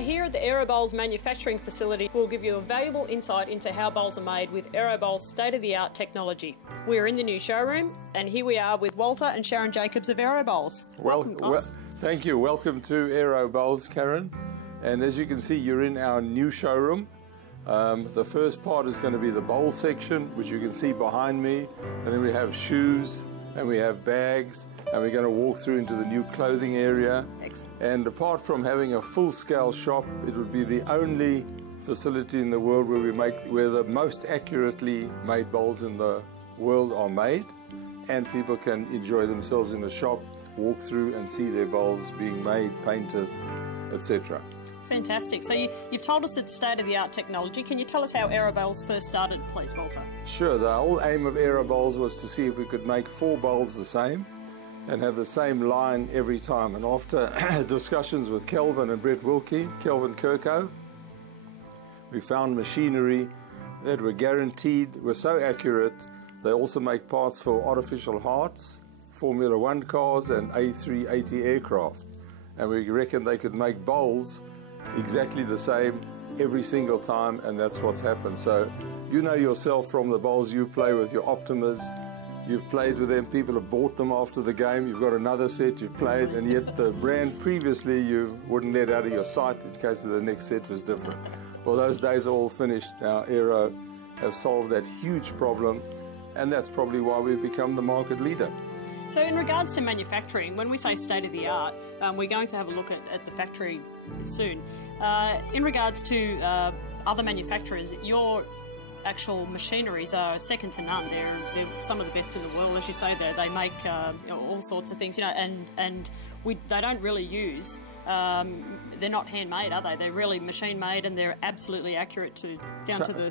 Now here at the Aero Bowls manufacturing facility, we'll give you a valuable insight into how bowls are made with Aero Bowls state-of-the-art technology. We're in the new showroom, and here we are with Walter and Sharon Jacobs of Aero Bowls. Welcome, guys. Thank you. Welcome to Aero Bowls, Karen. And as you can see, you're in our new showroom. The first part is going to be the bowl section, which you can see behind me. And then we have shoes, and we have bags, and we're going to walk through into the new clothing area. Excellent. And apart from having a full-scale shop, it would be the only facility in the world where the most accurately made bowls in the world are made, and people can enjoy themselves in the shop, walk through and see their bowls being made, painted, etc. Fantastic. So you've told us it's state-of-the-art technology. Can you tell us how Aero Bowls first started, please, Walter? Sure. The whole aim of Aero Bowls was to see if we could make 4 bowls the same and have the same line every time. And after discussions with Kelvin and Brett Wilkie, Kelvin Kirko, we found machinery that were guaranteed, were so accurate. They also make parts for artificial hearts, Formula 1 cars and A380 aircraft. And we reckon they could make bowls exactly the same every single time, and that's what's happened. So you know yourself from the bowls you play with your Optimas, you've played with them, people have bought them after the game, you've got another set you've played, and yet the brand previously you wouldn't let out of your sight in case the next set was different. Well, those days are all finished now. Aero have solved that huge problem, and that's probably why we've become the market leader. So in regards to manufacturing, when we say state-of-the-art, we're going to have a look at the factory soon. In regards to other manufacturers, your actual machineries are second to none. They're some of the best in the world, as you say. They make all sorts of things, you know, and they don't really use. They're not handmade, are they? They're really machine-made, and they're absolutely accurate down to the...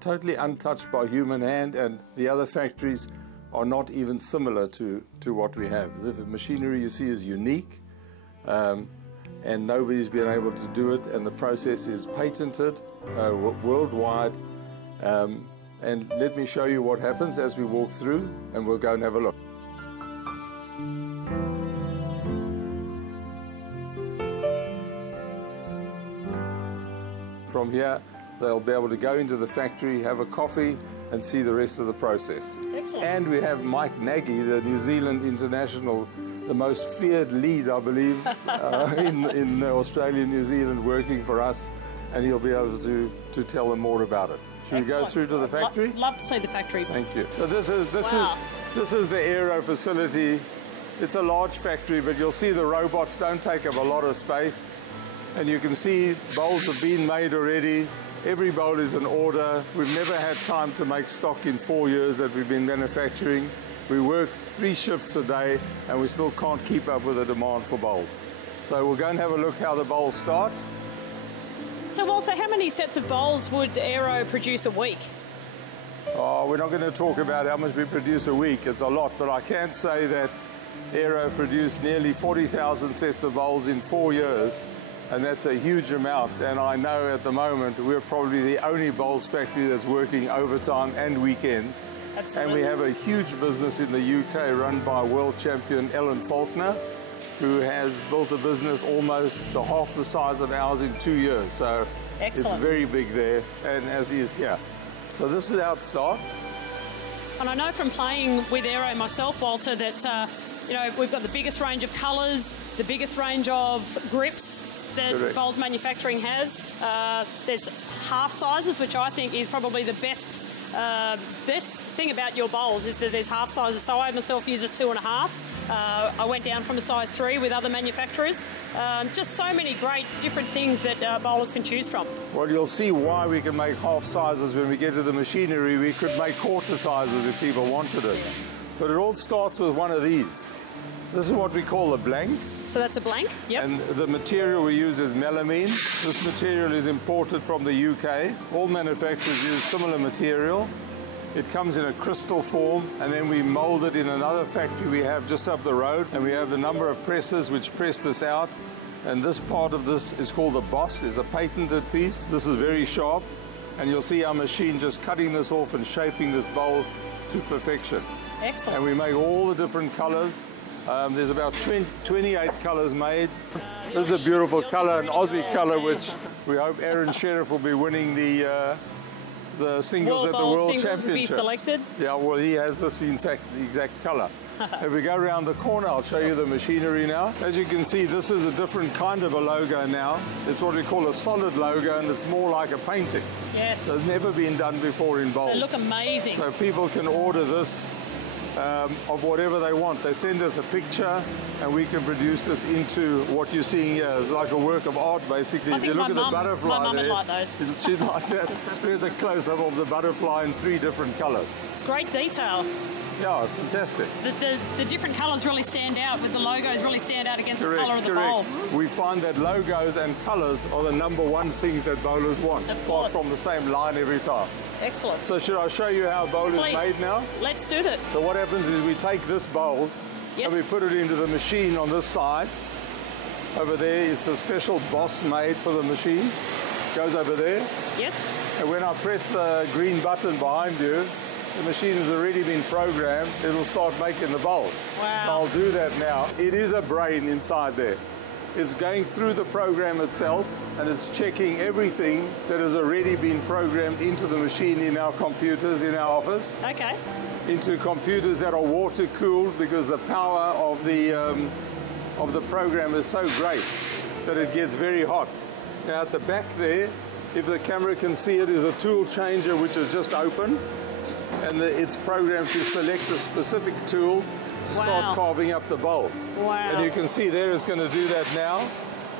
Totally untouched by human hand, and the other factories are not even similar to what we have. The machinery you see is unique, and nobody's been able to do it, and the process is patented worldwide. And let me show you what happens as we walk through, and we'll go and have a look. From here, they'll be able to go into the factory, have a coffee, and see the rest of the process. Excellent. And we have Mike Nagy, the New Zealand international, the most feared lead, I believe, in Australia, New Zealand, working for us, and he'll be able to tell them more about it. Should we go through to the factory? Love to see the factory. Thank you. So this is the Aero facility. It's a large factory, but you'll see the robots don't take up a lot of space, and you can see bowls have been made already. Every bowl is an order. We've never had time to make stock in 4 years that we've been manufacturing. We work 3 shifts a day, and we still can't keep up with the demand for bowls. So we'll go and have a look how the bowls start. So Walter, how many sets of bowls would Aero produce a week? Oh, we're not going to talk about how much we produce a week. It's a lot, but I can say that Aero produced nearly 40,000 sets of bowls in 4 years. And that's a huge amount, and I know at the moment we're probably the only bowls factory that's working overtime and weekends. Absolutely. And we have a huge business in the UK run by world champion Ellen Faulkner, who has built a business almost half the size of ours in 2 years. So excellent. It's very big there, and as he is here. So this is how it starts. And I know from playing with Aero myself, Walter, that you know, we've got the biggest range of colours, the biggest range of grips that bowls manufacturing has. There's half sizes, which I think is probably the best thing about your bowls, is that there's half sizes. So I myself use a 2.5. I went down from a size 3 with other manufacturers. Just so many great different things that bowlers can choose from. Well, you'll see why we can make half sizes when we get to the machinery. We could make quarter sizes if people wanted it. But it all starts with one of these. This is what we call a blank. So that's a blank, yep. And the material we use is melamine. This material is imported from the UK. All manufacturers use similar material. It comes in a crystal form, and then we mold it in another factory we have just up the road. And we have a number of presses which press this out. And this part of this is called the boss. It's a patented piece. This is very sharp. And you'll see our machine just cutting this off and shaping this bowl to perfection. Excellent. And we make all the different colors. There's about 28 colours made. This is a beautiful colour, an Aussie colour, which we hope Aaron Sheriff will be winning the singles at the World Championships. To be selected. Yeah, well, he has this, in fact, the exact colour. If we go around the corner, I'll show you the machinery now. As you can see, this is a different kind of a logo now. It's what we call a solid logo, and it's more like a painting. Yes. It's never been done before in bowls. They look amazing. So people can order this of whatever they want. They send us a picture, and we can produce this into what you're seeing here. It's like a work of art, basically. If you look at the butterfly my mum there, would like those. She'd like that. There's a close-up of the butterfly in 3 different colours. It's great detail. Yeah, it's fantastic. The different colours really stand out, with the logos really stand out against the colour of the correct. bowl. We find that logos and colours are the #1 things that bowlers want, apart from the same line every time. Excellent. So should I show you how a bowl is made now? Let's do that. So what happens is we take this bowl and we put it into the machine on this side. Over there is the special boss made for the machine. Goes over there. Yes. And when I press the green button behind you, the machine has already been programmed. It'll start making the bowl. Wow. I'll do that now. It is a brain inside there. It's going through the program itself, and it's checking everything that has already been programmed into the machine in our computers in our office. Okay. Into computers that are water cooled, because the power of the program is so great that it gets very hot. Now at the back there, if the camera can see it, is a tool changer which is just opened, and it's programmed to select a specific tool to start carving up the bowl. Wow. And you can see there it's going to do that now.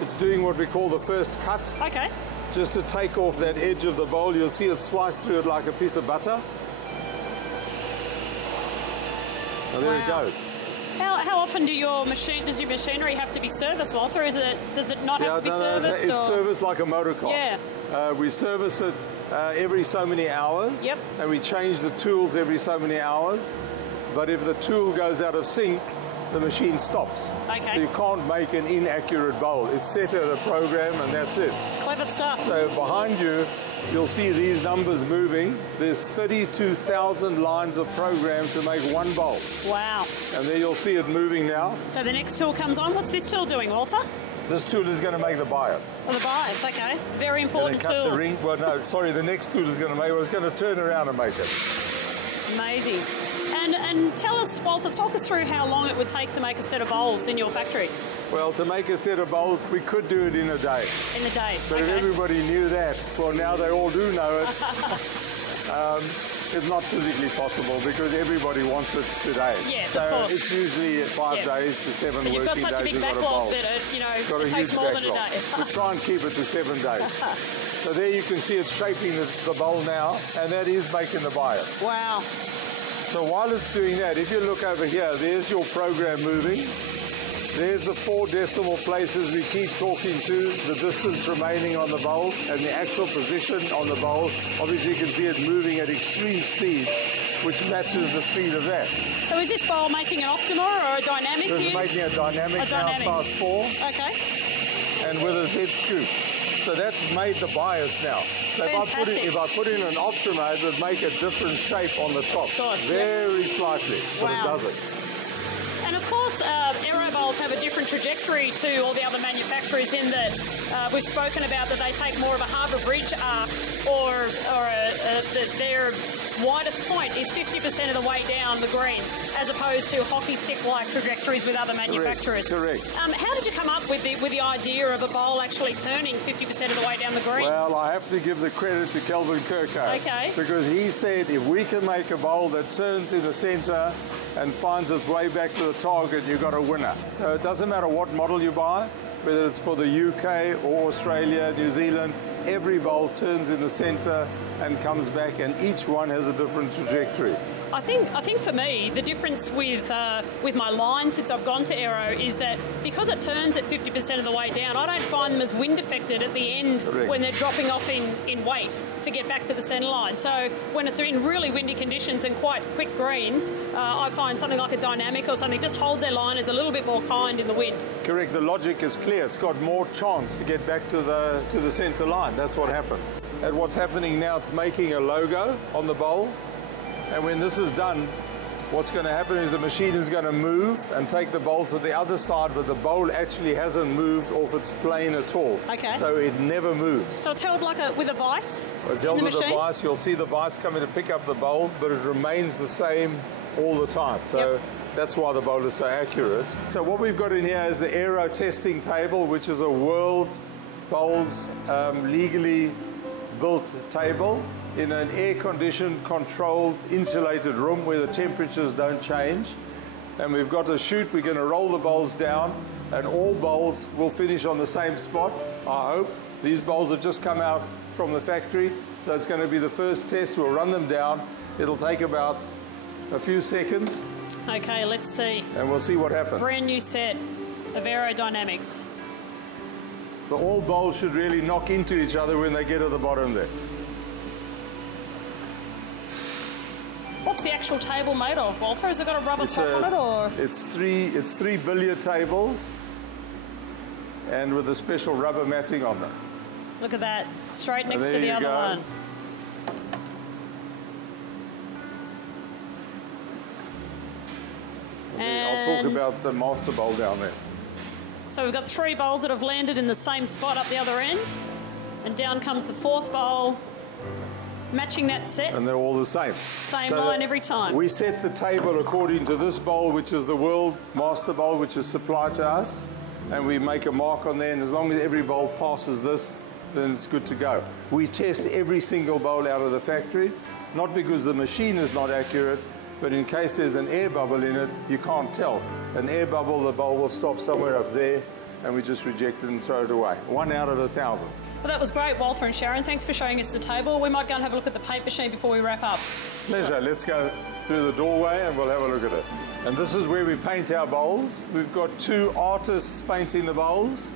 It's doing what we call the first cut. Okay. Just to take off that edge of the bowl. You'll see it slice through it like a piece of butter. Now there it goes. How often does your machinery have to be serviced, Walter? Does it not have to be serviced? It's serviced like a motor car. Yeah. We service it every so many hours. Yep. And we change the tools every so many hours. But if the tool goes out of sync, the machine stops. Okay. So you can't make an inaccurate bowl. It's set at a program, and that's it. It's clever stuff. So behind you, you'll see these numbers moving. There's 32,000 lines of program to make one bowl. Wow. And there you'll see it moving now. So the next tool comes on. What's this tool doing, Walter? This tool is going to make the bias. Oh, the bias, okay. Very important cut tool. The ring. Well, no, sorry, the next tool is going to make it. It's going to turn around and make it. Amazing. And tell us, Walter, talk us through how long it would take to make a set of bowls in your factory. Well, to make a set of bowls, we could do it in a day. In a day, But if everybody knew that, well, now they all do know it. It's not physically possible because everybody wants it today. Yes, so of course. It's usually 5 days to 7 working days. You've got such a big backlog that it takes more than a day. We try and keep it to 7 days. So there you can see it shaping the bowl now, and that is making the bias. Wow. So while it's doing that, if you look over here, there's your program moving. There's the 4 decimal places we keep talking to, the distance remaining on the bowl, and the actual position on the bowl. Obviously, you can see it moving at extreme speed, which matches the speed of that. So is this bowl making an Optima or a dynamic It's making a dynamic now, class 4. Okay. And with a Z scoop. So that's made the bias now. So if I put in an Optima, it would make a different shape on the top. Very slightly, but it doesn't. And of course, aero bowls have a different trajectory to all the other manufacturers in that we've spoken about that they take more of a harbour bridge arc, or their widest point is 50% of the way down the green, as opposed to hockey stick-like trajectories with other manufacturers. Correct. How did you come up with the idea of a bowl actually turning 50% of the way down the green? Well, I have to give the credit to Kelvin Kirko. Okay. Because he said if we can make a bowl that turns in the centre and finds its way back to the target, you've got a winner. So it doesn't matter what model you buy, whether it's for the UK or Australia, New Zealand, every bowl turns in the centre and comes back, and each one has a different trajectory. I think for me, the difference with my line since I've gone to Aero is that because it turns at 50% of the way down, I don't find them as wind affected at the end when they're dropping off in weight to get back to the centre line. So when it's in really windy conditions and quite quick greens, I find something like a dynamic or something just holds their line as a little bit more kind in the wind. Correct. The logic is clear. It's got more chance to get back to the centre line. That's what happens. And what's happening now, it's making a logo on the bowl. And when this is done, what's going to happen is the machine is going to move and take the bowl to the other side, but the bowl actually hasn't moved off its plane at all. Okay. So it never moves. So it's held like with a vice It's in held the with a machine? vice. You'll see the vice coming to pick up the bowl, but it remains the same all the time. So that's why the bowl is so accurate. So what we've got in here is the Aero testing table, which is a World Bowls legally built table in an air-conditioned, controlled, insulated room where the temperatures don't change. And we've got a chute. We're going to roll the bowls down, and all bowls will finish on the same spot, I hope. These bowls have just come out from the factory, so it's going to be the first test. We'll run them down. It'll take about a few seconds. Okay, let's see. And we'll see what happens. Brand new set of aerodynamics. So all bowls should really knock into each other when they get to the bottom there. What's the actual table made of, Walter? Has it got a rubber top on it, or? It's three billiard tables, and with a special rubber matting on them. Look at that, straight next to there the you other go. one. I'll talk about the master bowl down there. So we've got 3 bowls that have landed in the same spot up the other end, and down comes the 4th bowl, matching that set. And they're all the same. Same line every time. We set the table according to this bowl, which is the World Master Bowl, which is supplied to us, and we make a mark on there, and as long as every bowl passes this, then it's good to go. We test every single bowl out of the factory, not because the machine is not accurate, but in case there's an air bubble in it, you can't tell. An air bubble, the bowl will stop somewhere up there, and we just reject it and throw it away. 1 out of 1,000. Well, that was great, Walter and Sharon. Thanks for showing us the table. We might go and have a look at the paint machine before we wrap up. Pleasure. Let's go through the doorway and we'll have a look at it. And this is where we paint our bowls. We've got 2 artists painting the bowls,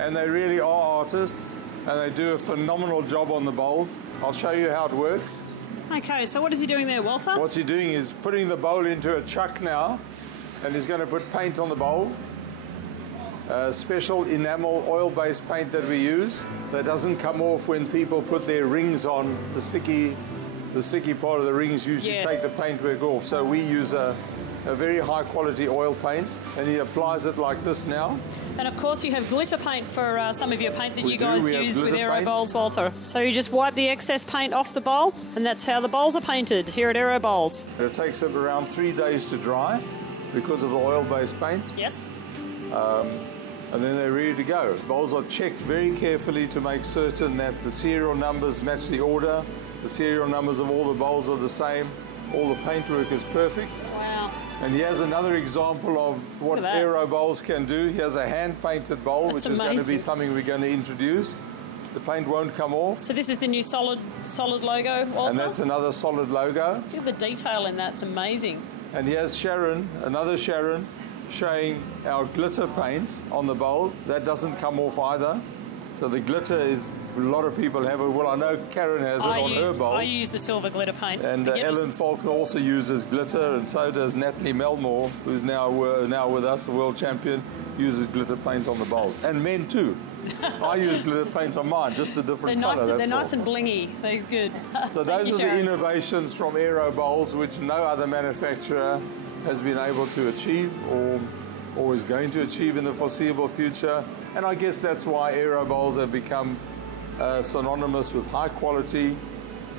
and they really are artists, and they do a phenomenal job on the bowls. I'll show you how it works. Okay, so what is he doing there, Walter? What's he doing is putting the bowl into a chuck now, and he's going to put paint on the bowl. Special enamel oil-based paint that we use that doesn't come off when people put their rings on. The sticky part of the rings usually take the paintwork off. So we use a very high-quality oil paint, and he applies it like this now. And of course you have glitter paint for some of your paint that you guys use with Aero paint. Bowls, Walter. So you just wipe the excess paint off the bowl, and that's how the bowls are painted here at Aero Bowls. It takes up around 3 days to dry because of the oil-based paint. Yes. And then they're ready to go. Bowls are checked very carefully to make certain that the serial numbers match the order. The serial numbers of all the bowls are the same. All the paintwork is perfect. Wow. And here's another example of what Aero Bowls can do. Here's a hand-painted bowl, which is going to be something we're going to introduce. The paint won't come off. So this is the new solid logo, Walter? And that's another solid logo. Look at the detail in that, it's amazing. And here's Sharon, another Sharon, showing our glitter paint on the bowl. That doesn't come off either. So the glitter is, a lot of people have it. Well, I know Karen has it on her bowl. I use the silver glitter paint. And Ellen Faulkner also uses glitter, and so does Natalie Melmore, who's now with us, a world champion, uses glitter paint on the bowl. And men too. I use glitter paint on mine, just a different colour. They're nice and blingy. They're good. So those are the innovations from Aero Bowls, which no other manufacturer has been able to achieve or is going to achieve in the foreseeable future. And I guess that's why Aero Bowls have become synonymous with high quality,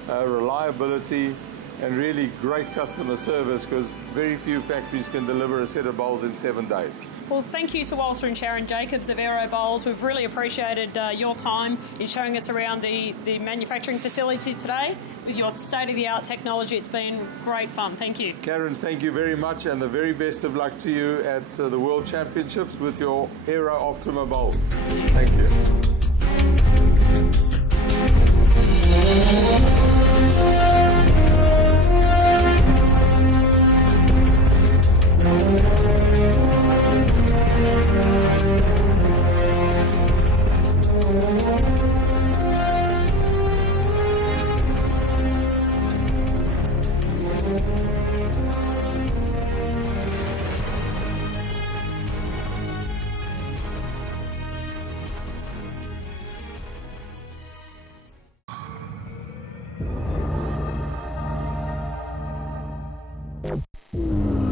reliability, and really great customer service, because very few factories can deliver a set of bowls in 7 days. Well, thank you to Walter and Sharon Jacobs of Aero Bowls. We've really appreciated your time in showing us around the manufacturing facility today with your state-of-the-art technology. It's been great fun. Thank you. Karen, thank you very much, and the very best of luck to you at the World Championships with your Aero Optima bowls. Thank you. you.